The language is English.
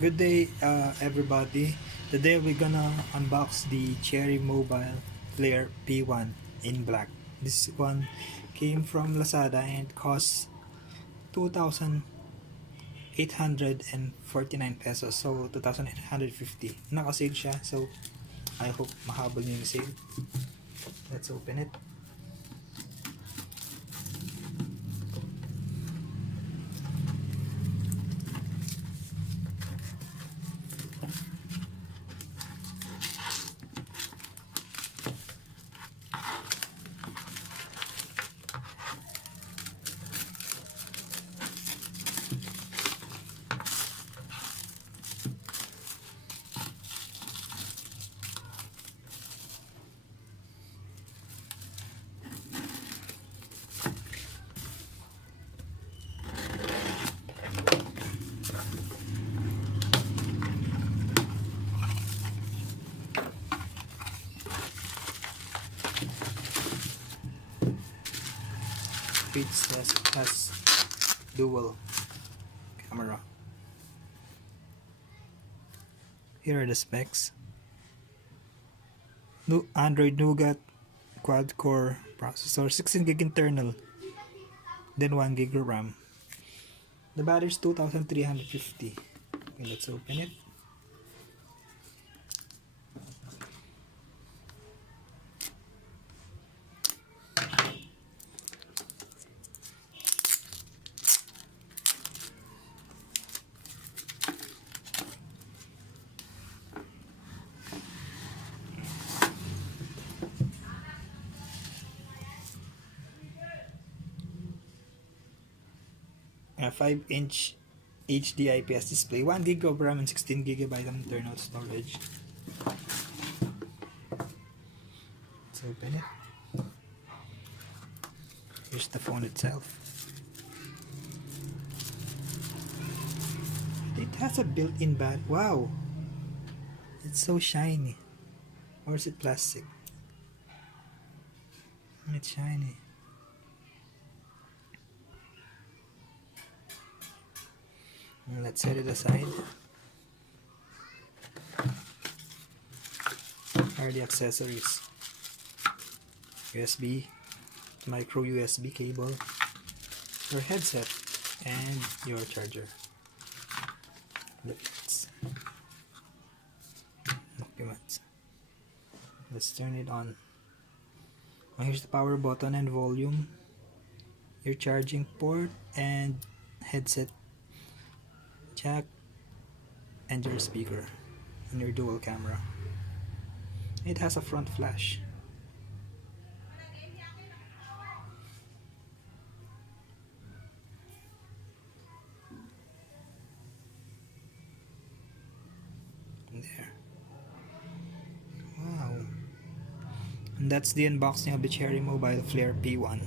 Good day, everybody. Today we're gonna unbox the Cherry Mobile Flare P1 in black. This one came from Lazada and costs 2,849 pesos. So 2,850. Naka-sale siya. So I hope mahabol niyo yung sale. Let's open it. It has dual camera. Here are the specs. Android Nougat quad-core processor, 16GB internal, then 1GB RAM. The battery is 2,350. Okay, let's open it. A 5-inch HD IPS display, 1GB of RAM and 16GB of internal storage. Let's open it. Here's the phone itself. It has a built-in battery. Wow! It's so shiny. Or is it plastic? It's shiny. Let's set it aside. Here are the accessories. USB, micro USB cable, your headset, and your charger. Documents. Let's turn it on. Here's the power button and volume, your charging port and headset jack, and your speaker, and your dual camera. It has a front flash. There. Wow. And that's the unboxing of the Cherry Mobile Flare P1.